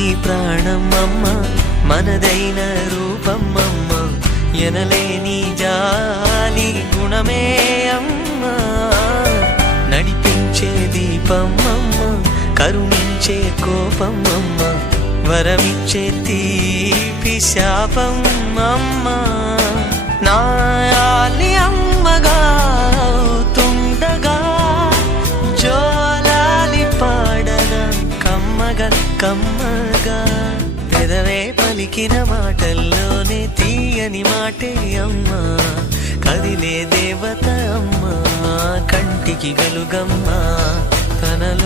నీ ప్రాణం అమ్మ, మనదైన రూపం అమ్మ, ఎనలేని జాలి గుణమే అమ్మ. నడిపించే దీపం అమ్మ, కరుణించే కోపం అమ్మ, వరమిచ్చే తీపి శాపం అమ్మ. నాయాలి అమ్మగా అవుతుండగా జోలాలి పాడన కమ్మగా కమ్మగా. పెదవే పలికిన మాటల్లోనే తీయని మాటే అమ్మా, కదిలే దేవత అమ్మా, కంటికి వెలుగమ్మా తనలో